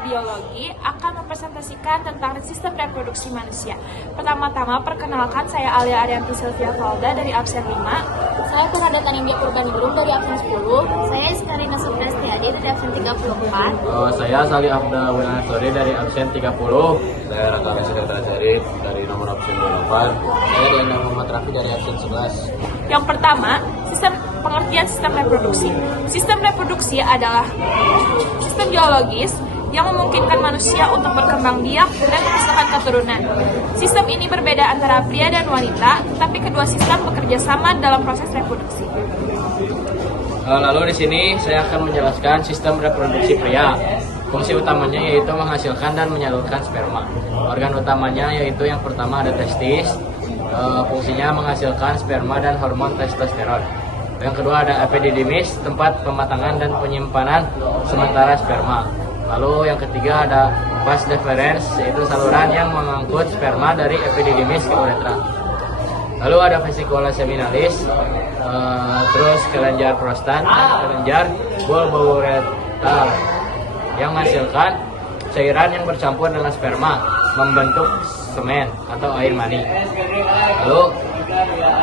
Biologi akan mempresentasikan tentang sistem reproduksi manusia. Pertama-tama, perkenalkan saya Alia Arianti Sylvia Valda dari absen 5. Saya Pernada Taninggia Purbaningrum dari absen 10. Saya Iskarina Suprastiadi dari absen 34. Saya Salih Abda Winastori dari absen 30. Saya Raka Resi Dari dari nomor absen 28. Saya Diana Muhammad Rafi dari absen 11. Yang pertama, pengertian sistem reproduksi. Sistem reproduksi adalah sistem biologis yang memungkinkan manusia untuk berkembang biak dan menghasilkan keturunan. Sistem ini berbeda antara pria dan wanita, tetapi kedua sistem bekerja sama dalam proses reproduksi. Lalu di sini saya akan menjelaskan sistem reproduksi pria. Fungsi utamanya yaitu menghasilkan dan menyalurkan sperma. Organ utamanya yaitu yang pertama ada testis. Fungsinya menghasilkan sperma dan hormon testosteron. Yang kedua ada epididymis, tempat pematangan dan penyimpanan sementara sperma. Lalu yang ketiga ada vas deferens, yaitu saluran yang mengangkut sperma dari epididymis ke uretra. Lalu ada vesicula seminalis, terus kelenjar prostat, kelenjar bulbouretal yang menghasilkan cairan yang bercampur dengan sperma membentuk semen atau air mani. Lalu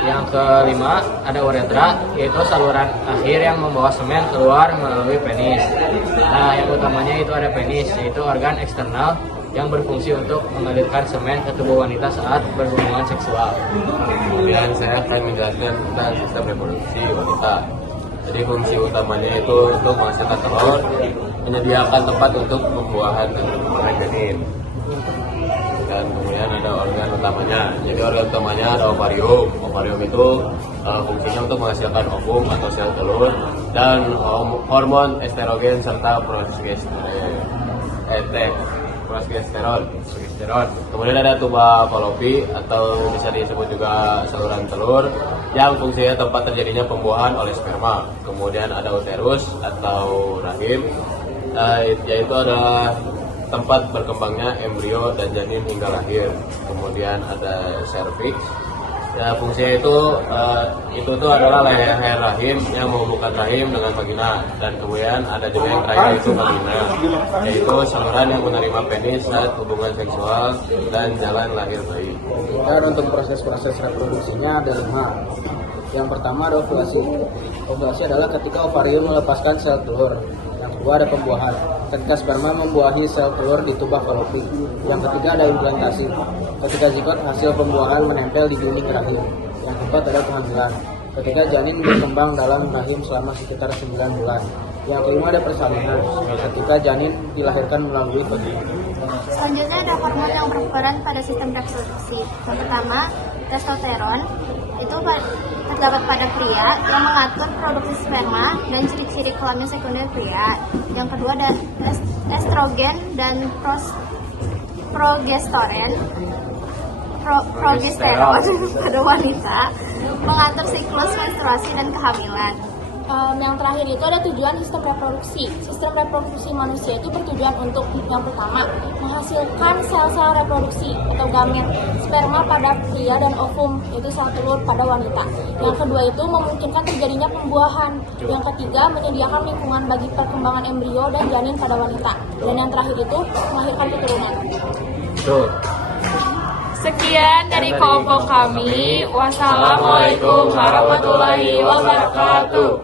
yang kelima ada uretra, yaitu saluran akhir yang membawa semen keluar melalui penis. Nah, yang utamanya itu ada penis, yaitu organ eksternal yang berfungsi untuk mengalirkan semen ke tubuh wanita saat berhubungan seksual. Kemudian saya akan menjelaskan tentang sistem reproduksi wanita. Jadi fungsi utamanya itu untuk menghasilkan telur, menyediakan tempat untuk pembuahan dan perkembangan janin. Dan kemudian ada organ utamanya. Jadi organ utamanya ada ovarium. Ovarium itu fungsinya untuk menghasilkan ovum atau sel telur dan hormon estrogen serta progesteron. Kemudian ada tuba falopi atau bisa disebut juga saluran telur yang fungsinya tempat terjadinya pembuahan oleh sperma. Kemudian ada uterus atau rahim, yaitu ada tempat berkembangnya embrio dan janin hingga lahir. Kemudian ada cervix. Ya, fungsinya itu tuh adalah leher rahim yang menghubungkan rahim dengan vagina. Dan kemudian ada juga yang terakhir itu vagina, yaitu saluran yang menerima penis saat hubungan seksual dan jalan lahir bayi. Dan untuk proses-proses reproduksinya ada 5. Yang pertama ada ovulasi. Ovulasi adalah ketika ovarium melepaskan sel telur. Yang kedua ada pembuahan, ketika sperma membuahi sel telur di tuba falopi. Yang ketiga ada implantasi, ketika zigot hasil pembuahan menempel di dinding rahim. Yang keempat ada kehamilan, ketika janin berkembang dalam rahim selama sekitar 9 bulan. Yang kelima ada persalinan, ketika janin dilahirkan melalui vagina. Selanjutnya ada hormon yang berperan pada sistem reproduksi. Yang pertama, testosteron. Itu terdapat pada pria yang mengatur produksi sperma dan ciri-ciri kelamin sekunder pria. Yang kedua ada estrogen dan progesteron pada wanita, mengatur siklus menstruasi dan kehamilan. Yang terakhir itu ada tujuan sistem reproduksi. Sistem reproduksi manusia itu bertujuan untuk yang pertama menghasilkan sel-sel reproduksi atau gamet, sperma pada pria dan ovum yaitu sel telur pada wanita. Yang kedua itu memungkinkan terjadinya pembuahan. Yang ketiga menyediakan lingkungan bagi perkembangan embrio dan janin pada wanita. Dan yang terakhir itu melahirkan keturunan. Sekian dari kelompok kami. Wassalamualaikum warahmatullahi wabarakatuh.